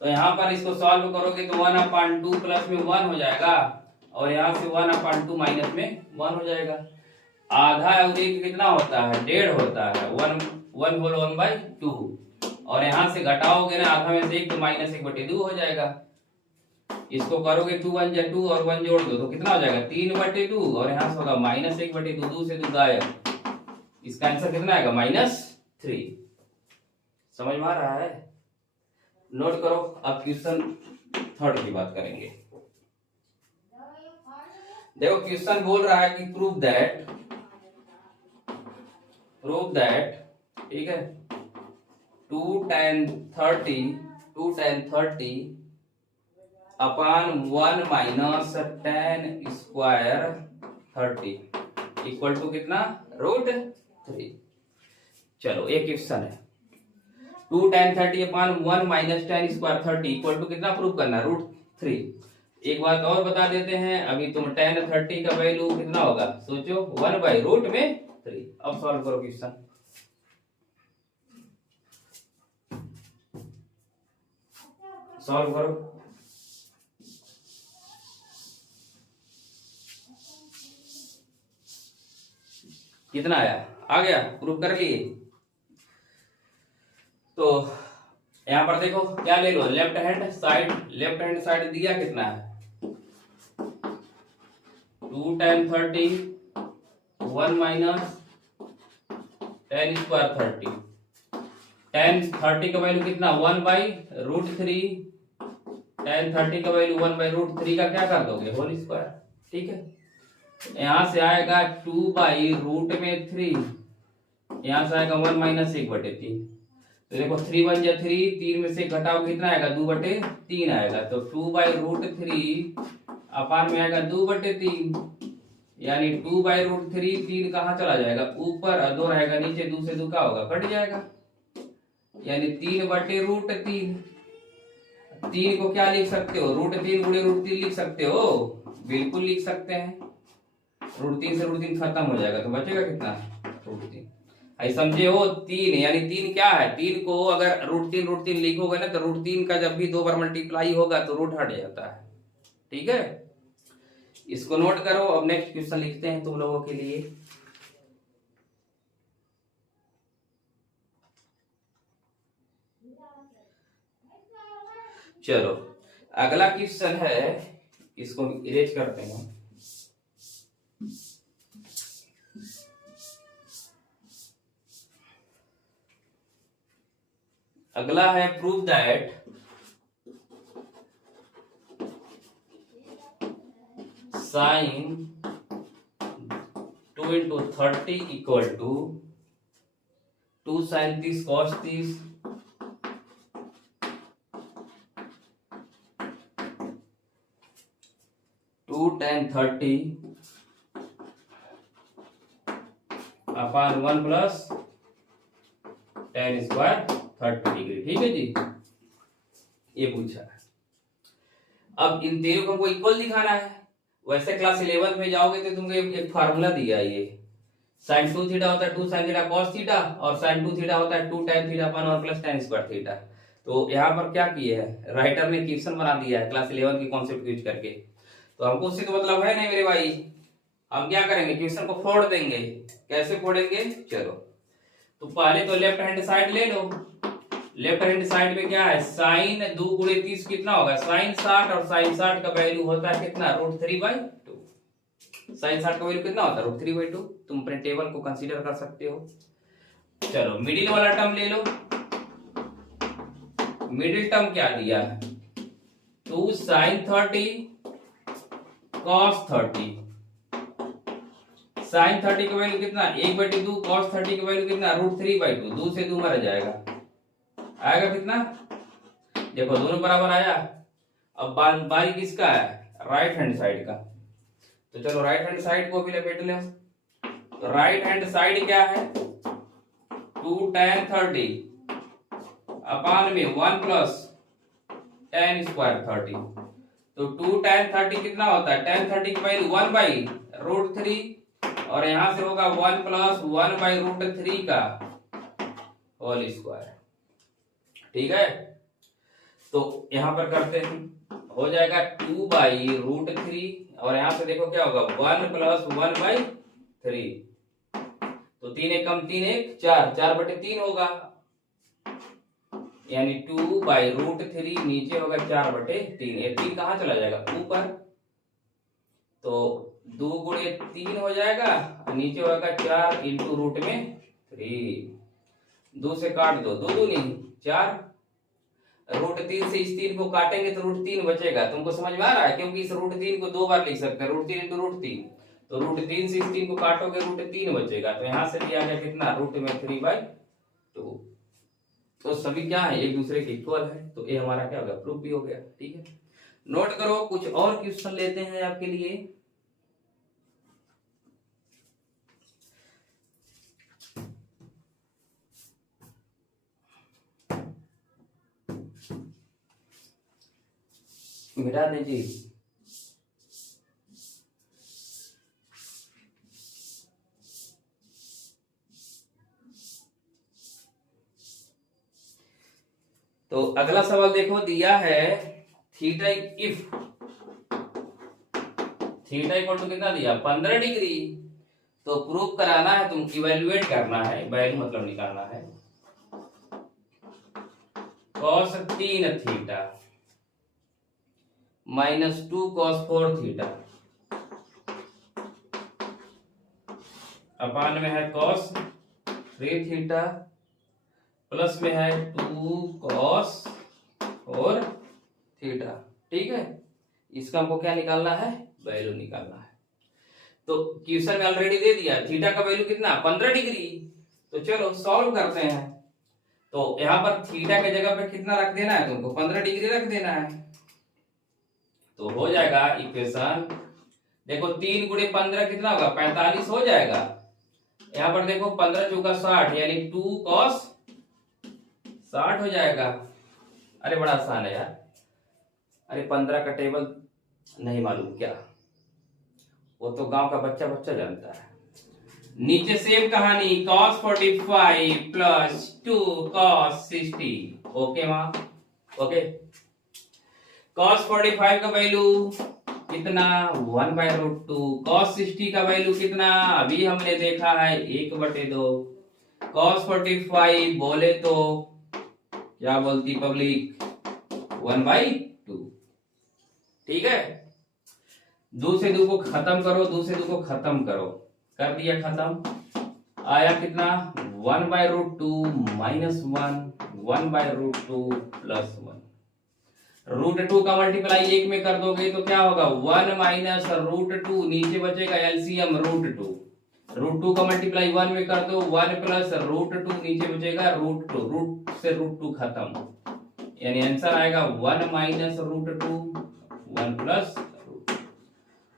तो यहाँ पर इसको सॉल्व करोगे तो 1/2 प्लस में 1 हो जाएगा और यहाँ से 1/2 माइनस में 1 हो जाएगा। आधा और एक कितना होता है, 1.5 होता है, 1 होल 1/2 और यहाँ से घटाओगे ना आधा में से 1 तो माइनस 1/2 हो जाएगा। इसको करोगे 2 1 जा 2 और 1 जोड़ दो तो कितना हो जाएगा 3/2 और यहाँ से होगा -1/2, 2 से 2 गायब। इसका आंसर कितना आएगा -3। समझ में आ रहा है, नोट करो। अब क्वेश्चन 3 की बात करेंगे। देखो क्वेश्चन बोल रहा है कि प्रूव दैट, ठीक है, 2 tan 30 upon 1 minus tan square 30 equal to कितना, √3। चलो एक क्वेश्चन है, 2 tan 30 upon 1 minus tan square 30 equal to कितना प्रूव करना, √3। एक बात और बता देते हैं, अभी तुम tan 30 का वैल्यू कितना होगा सोचो, 1/√3। अब सॉल्व करो क्वेश्चन। सॉल्व करो। कितना आया, आ गया, प्रूव कर लिए। तो यहां पर देखो क्या ले लो, लेफ्ट हैंड साइड दिया कितना है 2 tan 30 1 minus tan square 30। tan 30 का वैल्यू कितना 1/√3, tan 30 का वैल्यू 1/√3 का क्या कर दोगे होल स्क्वायर, ठीक है। यहां से आएगा 2/√3, यहां से आएगा 1 माइनस 1/3। तो देखो 3 1 जा 3, 3 में से घटाओ कितना आएगा 2/3 आएगा, तो 2/√3 अपान में आएगा 2/3, यानी 2/√3, 3 कहाँ चला जाएगा ऊपर और 2 रहेगा नीचे, 2 से 2 का होगा कट जाएगा, यानी 3/√3। 3 को क्या लिख सकते हो, √3 गुणे √3 लिख सकते हो, बिल्कुल लिख सकते हैं। √3 से √3 खत्म हो जाएगा तो बचेगा कितना, √3। ऐसा समझे हो, 3 यानी 3 क्या है, 3 को अगर √3 लिखोगे ना तो √3 का जब भी 2 बार मल्टीप्लाई होगा तो रूट हट जाता है, ठीक है। इसको नोट करो। अब नेक्स्ट क्वेश्चन लिखते हैं तुम लोगों के लिए। चलो अगला क्वेश्चन है, इसको इरेज करते हैं। अगला है prove that sin 2 into 30 equal to 2 sin 30 cos 30 2 tan 30 upon 1 plus tan square 30 degree, ठीक है जी, ये पूछा है। अब इन तीनों को हमको इक्वल दिखाना है। वैसे क्लास 11 में जाओगे तो तुमको एक फार्मूला दिया है, ये sin 2 थीटा होता है 2 sin थीटा cos थीटा और sin 2 थीटा होता है 2 tan theta upon 1 plus tan square theta. तो यहाँ पर क्या किए हैं, राइटर ने इक्वेशन बना दिया है क्लास 11 के कॉन्सेप्ट यूज करके। तो हमको उससे तो मतलब है नहीं मेरे भाई, हम क्या करेंगे इक्वेशन को फोड़ देंगे। कैसे फोड़ेंगे, चलो तो पहले तो लेफ्ट हैंड साइड ले लो। लेफ्ट हैंड साइड में क्या है, साइन 2 गुणे 30 कितना होगा sin 60 और sin 60 का वैल्यू होता है कितना √3/2। sin 60 का वैल्यू कितना होता है √3/2। तुम अपने टेबल को कंसीडर कर सकते हो। चलो मिडिल वाला टर्म ले लो। मिडिल टर्म क्या दिया है 2 sin 30 cos 30, sin 30 का वैल्यू कितना 1/2, cos 30 का वैल्यू कितना √3/2, 2 से 2 मर जाएगा, आएगा कितना, देखो दोनों बराबर आया। अब बारी किसका है, राइट हैंड साइड का, तो चलो राइट हैंड साइड को भी लपेट लें। तो राइट हैंड साइड क्या है, 2 tan 30 अपान में 1 प्लस tan स्क्वायर 30, तो 2 tan 30 कितना होता है, tan 30 की वैल्यू 1/√3 और यहां से होगा 1 प्लस 1/√3 का होल स्क्वायर, ठीक है। तो यहां पर करते हैं, हो जाएगा 2/√3 और यहां से देखो क्या होगा 1 प्लस 1/3, तो 3 एक कम 3 एक 4, 4/3 होगा, यानी 2/√3 नीचे होगा 4/3, ये 3 कहां चला जाएगा ऊपर, तो 2 गुणे 3 हो जाएगा, नीचे होगा 4 इंटू रूट में 3, 2 से काट दो, 2 दूनी 4, √3 से इस 3 को काटेंगे तो √3 बचेगा, तुमको समझ में आ रहा है, क्योंकि इस √3 को 2 बार लिख सकते हैं, √3 इंटू √3, तो √3 से इस 3 को काटोगे √3 बचेगा, तो यहां से भी आ गया कितना √3/2, तो सभी क्या है एक दूसरे के इक्वल है, तो ये हमारा क्या हो गया, प्रूफ भी हो गया, ठीक है। नोट करो, कुछ और क्वेश्चन लेते हैं आपके लिए। मिटा दीजिए, तो अगला सवाल देखो, दिया है theta if theta equal to कितना दिया 15 डिग्री, तो प्रूफ कराना है, तुम इवेल्युएट करना है, वैल्यू मतलब निकालना है, cos 3 theta -2 cos 4 theta upon में है cos 3 थीटा प्लस में है 2 cos 4 थीटा, ठीक है। इसका हमको क्या निकालना है, वैल्यू निकालना है। तो क्वेश्चन में ऑलरेडी दे दिया थीटा का वैल्यू कितना 15 डिग्री, तो चलो सॉल्व करते हैं। तो यहां पर थीटा के जगह पे कितना रख देना है तुमको, 15 डिग्री रख देना है, तो हो जाएगा इक्वेशन, देखो 3 गुणे 15 कितना होगा 45 हो जाएगा, यहां पर देखो 15 चौका 60 यानी 2 cos 60 हो जाएगा। अरे बड़ा आसान है यार, अरे 15 का टेबल नहीं मालूम क्या, वो तो गांव का बच्चा बच्चा जानता है। नीचे सेम कहानी cos 45 प्लस 2 cos 60, ओके मां, ओके। cos 45 का वैल्यू कितना 1/√2, cos 60 का वैल्यू कितना अभी हमने देखा है 1/2, cos 45 बोले तो क्या बोलती पब्लिक 1/2, ठीक है। 2 से 2 को खत्म करो, 2 से 2 को खत्म करो, कर दिया खत्म, आया कितना 1/√2 -1 1/√2 +1, √2 का मल्टीप्लाई 1 में कर दोगे तो क्या होगा 1 - √2, नीचे बचेगा एलसीएम √2, √2 का मल्टीप्लाई 1 में कर दो 1 + √2, नीचे बचेगा √2, रूट से √2 खत्म, यानी आंसर आएगा 1 - √2 1 + √2।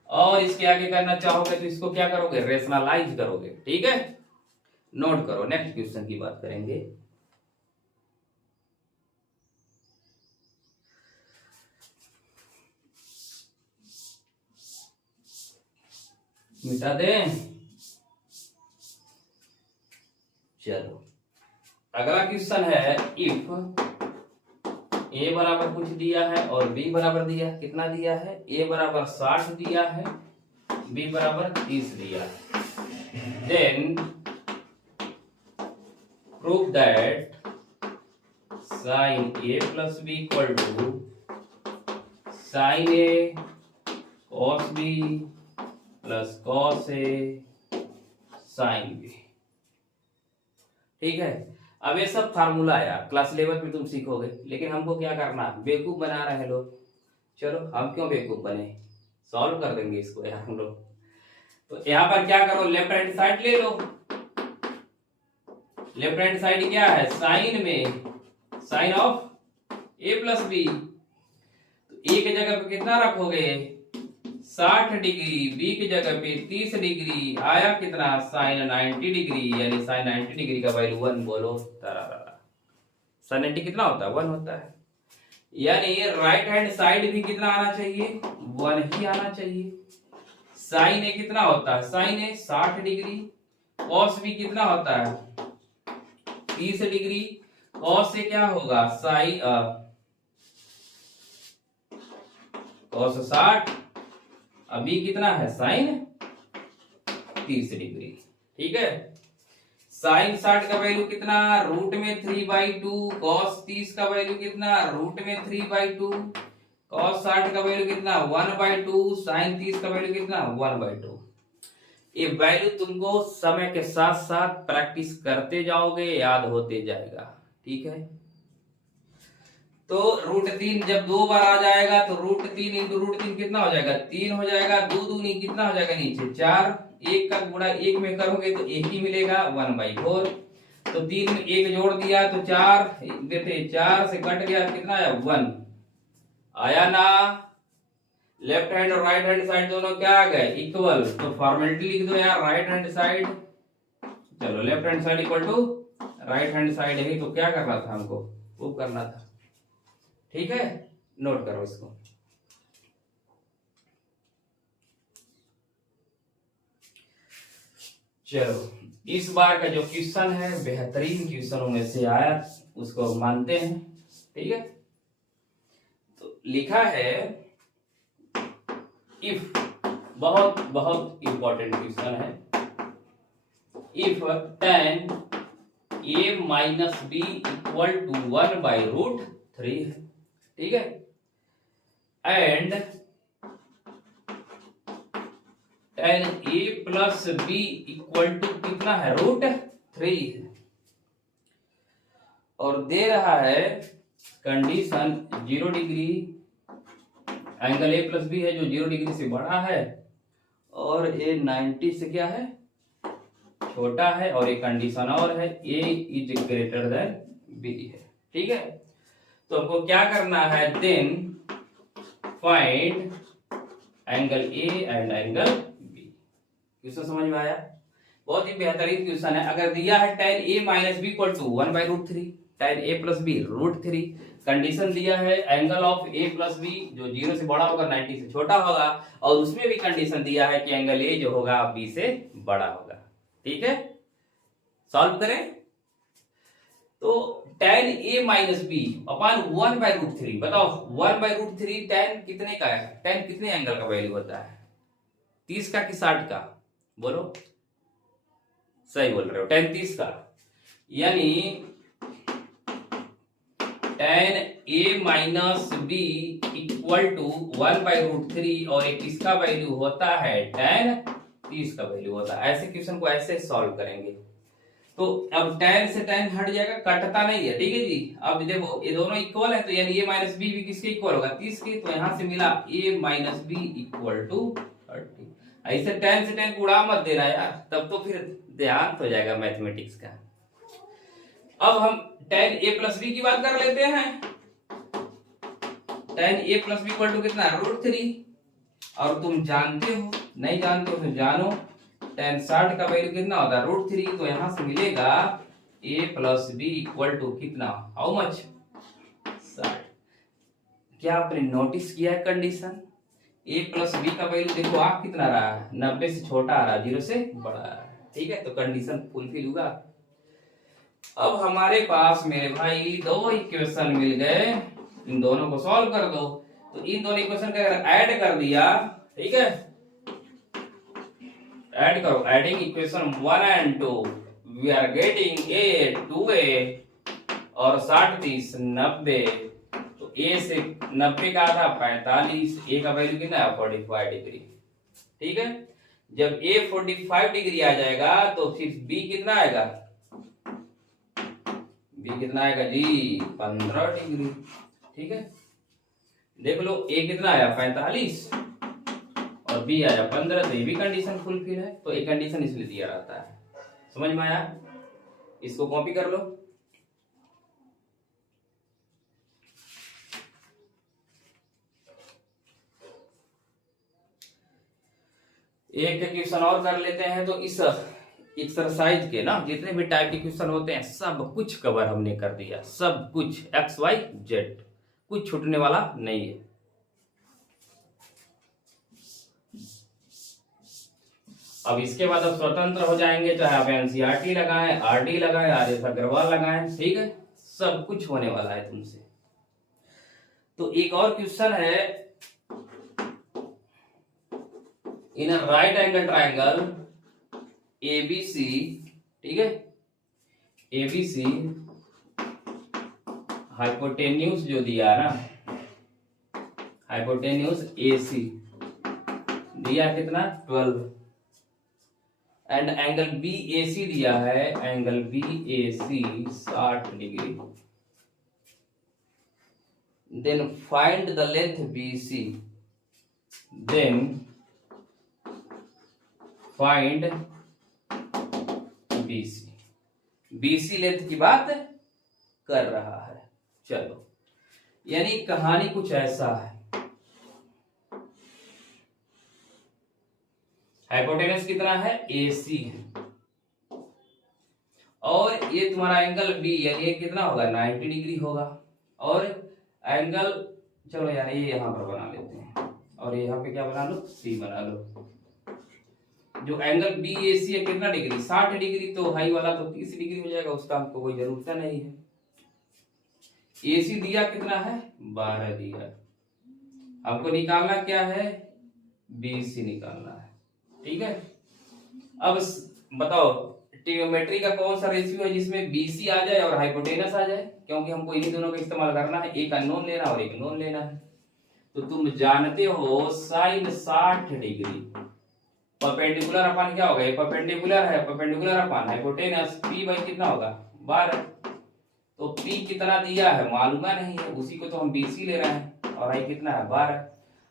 और इसके आगे करना चाहोगे तो इसको क्या करोगे, रेशनलाइज करोगे, ठीक है। नोट करो, नेक्स्ट क्वेश्चन की बात करेंगे। मिटा दें, चलो अगला क्वेश्चन है, इफ a बराबर कुछ दिया है और b बराबर दिया है, कितना दिया है, a बराबर 60 दिया है, b बराबर 30 दिया है, then prove that sin a + b = sin a cos b + cos a sin b, ठीक है। अब ये सब फार्मूला यार क्लास 11 में तुम सीखोगे, लेकिन हमको क्या करना, बेवकूफ बना रहे हैं लोग। चलो हम क्यों बेवकूफ बने, सॉल्व कर देंगे इसको यार हम लोग। तो यहाँ पर क्या करो, लेफ्ट हैंड साइड ले लो। लेफ्ट हैंड साइड क्या है, साइन में sine of A plus B. तो ए की जगह पे कितना रखोगे, 60 डिग्री, बी की जगह पे 30 डिग्री, आया कितना, साइन 90 डिग्री, यानी साइन 90 डिग्री का वैल्यू 1। बोलो साइन 90 कितना होता है, 1 होता है। यानी राइट हैंड साइड भी कितना आना चाहिए, 1 ही आना चाहिए। साइन ए कितना होता है, साइन ए 60 डिग्री, कॉस भी कितना होता है 30 डिग्री, कॉस से क्या होगा साइन कॉस 60, अभी कितना है साइन 30 डिग्री। ठीक है, साइन 60 का वैल्यू कितना, रूट में 3/2, कॉस 30 का वैल्यू कितना, रूट में 3/2, कॉस 60 का वैल्यू कितना 1/2, साइन 30 का वैल्यू कितना 1/2। ये वैल्यू तुमको समय के साथ साथ प्रैक्टिस करते जाओगे, याद होते जाएगा। ठीक है, तो √3 जब 2 बार आ जाएगा तो √3 इंटू √3 कितना हो जाएगा, 3 हो जाएगा। 2 दूनी कितना हो जाएगा नीचे 4, 1 का गुणा 1 में करोगे तो 1 ही मिलेगा 1/4। तो 3 में 1 जोड़ दिया तो 4, देखते 4 से कट गया कितना आया 1 आया ना। लेफ्ट हैंड और राइट हैंड साइड दोनों क्या आ गए, इक्वल। तो फॉर्मेलिटी लिख दो यार, राइट हैंड साइड, चलो left hand side equal to right hand side है, तो क्या करना था हमको, वो करना था। ठीक है, नोट करो इसको। चलो इस बार का जो क्वेश्चन है बेहतरीन क्वेश्चनों में से आया, उसको मानते हैं। ठीक है, तो लिखा है इफ, बहुत बहुत इंपॉर्टेंट क्वेश्चन है। If tan a minus B equal to 1/√3 है। ठीक है, and tan a plus B equal to कितना है, √3 है। और दे रहा है condition 0 degree, angle a plus B है जो 0 डिग्री से बड़ा है, और a 90 से क्या है, छोटा है, और एक कंडीशन और है a is greater than b है। ठीक है, तो हमको क्या करना है, then find angle a and angle b। Question समझ में आया, बहुत ही बेहतरीन क्वेश्चन है। अगर दिया है tan a minus B equal to 1/√3, tan a plus B √3, condition दिया है angle of a plus B जो 0 से बड़ा होगा 90 से छोटा होगा, और उसमें भी कंडीशन दिया है कि एंगल a जो होगा b से बड़ा होगा। ठीक है, सॉल्व करें तो tan a minus B upon 1/√3, बताओ 1/√3 tan कितने का है, tan कितने एंगल का वैल्यू होता है, 30 का कि 60 का, बोलो सही बोल रहे हो, tan 30 का। यानी tan a minus B equal to 1/√3, और एक इसका वैल्यू होता है tan 30 का वैल्यू होता है। ऐसे क्वेश्चन को ऐसे सॉल्व करेंगे। तो अब tan से tan हट जाएगा, कटता नहीं है। ठीक है जी, अब देखो ये दोनों इक्वल है, तो यानी a माइनस बी भी किसके इक्वल होगा, 30 के। तो यहां से मिला a minus B equal to 30। ऐसे tan से tan उड़ा मत देना यार, तब तो फिर ध्यान हो जाएगा मैथमेटिक्स का। अब हम tan a प्लस बी की बात कर लेते हैं। tan a plus B equal to कितना, √3। और तुम जानते हो, नहीं जानते हो तो जानो, tan 60 का वैल्यू कितना होता है, √3। तो यहां से मिलेगा a plus B equal to कितना, हाउ मच, 60। क्या आपने नोटिस किया कंडीशन, a प्लस बी का वैल्यू देखो आप कितना रहा है, 90 से छोटा आ रहा है, 0 से बड़ा आ रहा है। ठीक है, तो कंडीशन फुलफिल हुआ। अब हमारे पास मेरे भाई 2 इक्वेशन मिल गए, इन दोनों को सॉल्व कर दो। तो इन दोनों इक्वेशन का अगर ऐड कर दिया, ठीक है, ऐड करो, adding equation 1 and 2, we are getting a 2a और 60 30 90। तो a से 90 का आधा 45, a का वैल्यू कितना है 45 डिग्री। ठीक है, जब a 45 डिग्री आ जाएगा तो फिर b कितना आएगा, b कितना आएगा जी 15 डिग्री। ठीक है, देख लो a कितना आया 45, और बी आया 15, तो ये भी कंडीशन फुलफिल है। तो एक कंडीशन इसलिए दिया रहता है। समझ में आया? इसको कॉपी कर लो। एक क्वेश्चन और कर लेते हैं। तो इस एक्सरसाइज के ना जितने भी टाइप के क्वेश्चन होते हैं सब कुछ कवर हमने कर दिया, सब कुछ XYZ, कुछ छूटने वाला नहीं है। अब इसके बाद अब स्वतंत्र हो जाएंगे, चाहे आप NCERT लगाएं, RD लगाएं, RS अग्रवाल लगाएं, ठीक है, सब कुछ होने वाला है तुमसे। तो एक और क्वेश्चन है, in a right angle triangle ABC, ठीक है, ABC हाइपोटेन्यूज जो दिया ना, हाइपोटेन्यूज AC दिया कितना 12, एंड एंगल BAC दिया है, angle BAC 60 degree. Then find the length BC, then find BC length की बात कर रहा है। चलो, यानी कहानी कुछ ऐसा है, हाइपोटेनस कितना है AC है, और ये तुम्हारा एंगल B यानी ये कितना होगा 90 डिग्री होगा, और एंगल चलो यार ये यहां पर बना लेते हैं, और यहाँ पे क्या बना लो C बना लो। जो एंगल BAC है कितना डिग्री 60 डिग्री, तो हाई वाला तो 30 डिग्री हो जाएगा, उसका हमको कोई जरूरत नहीं है। AC दिया कितना है 12 दिया, हमको निकालना क्या है BC निकालना है, ठीक है। अब बताओ ट्रिग्नोमेट्री का कौन सा रेशियो है जिसमें BC आ जाए और हाइपोटेनस आ जाए, क्योंकि हमको इन्हीं दोनों का इस्तेमाल करना है, एक अननोन लेना और एक नोन लेना है। तो तुम जानते हो साइन 60 डिग्री परपेंडिकुलर अपन क्या होगा, ये परपेंडिकुलर है, perpendicular upon hypotenuse P by कितना होगा 12, तो P कितना दिया है मालूम नहीं है, उसी को तो हम BC ले रहे हैं, और आई कितना है 12,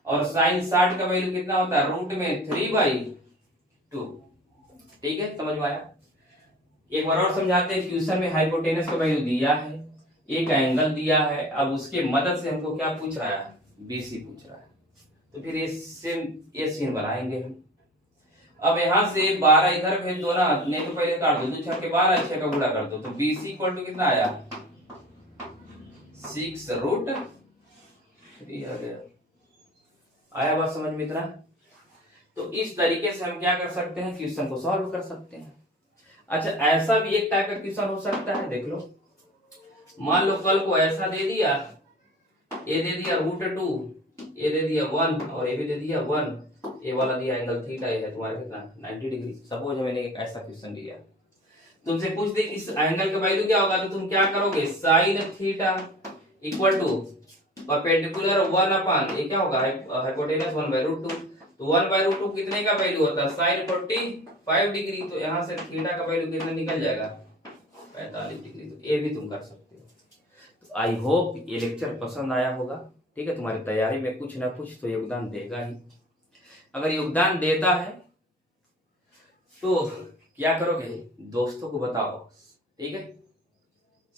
और साइन 60 का वैल्यू कितना होता है रूट में 3/2, ठीक है, समझ में आया। एक बार और समझाते हैं, क्वेश्चन में हाइपोटेनस का वैल्यू दिया है, एक एंगल दिया है, अब उसके मदद से हमको क्या पूछ रहा है BC पूछ रहा है, तो फिर ये सेम ये सीन बनाएंगे हम। अब यहां से 12 इधर भेज दो ना, नहीं तो पहले काट दो, 2 6 के 12, 6 का गुणा कर दो, तो BC इक्वल टू कितना आया 6√3 आ गया। आया बात समझ में इतना? तो इस तरीके से हम क्या कर सकते हैं, क्वेश्चन को सॉल्व कर सकते हैं। अच्छा, ऐसा भी एक टाइप का क्वेश्चन हो सकता है, देख लो, मान लो कल को ऐसा दे दिया, ए दे दिया √2, ए दे दिया 1 और ए भी दे दिया 1, ए वाला दिया एंगल थीटा है तुम्हारे कितना 90 डिग्री। सपोज मैंने एक ऐसा क्वेश्चन दिया, तुमसे पूछ दे इस एंगल का वैल्यू क्या होगा, तो तुम क्या करोगे sine theta equal to perpendicular 1 अपन ये क्या होगा हाइपोटेनस 1/√2, तो 1/√2 कितने का वैल्यू होता है साइन 45 डिग्री, तो यहां से थीटा का वैल्यू कितना निकल जाएगा 45 डिग्री। तो ये भी तुम कर सकते हो। तो आई होप ये लेक्चर पसंद आया होगा, ठीक है, तुम्हारी तैयारी में कुछ ना कुछ तो योगदान देगा ही। अगर योगदान देता है तो क्या करोगे, दोस्तों को बताओ, ठीक है,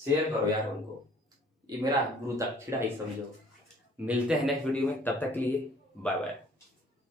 शेयर करो यार उनको, ये मेरा गुरु दक्षिणा ही समझो। मिलते हैं नेक्स्ट वीडियो में, तब तक के लिए बाय बाय।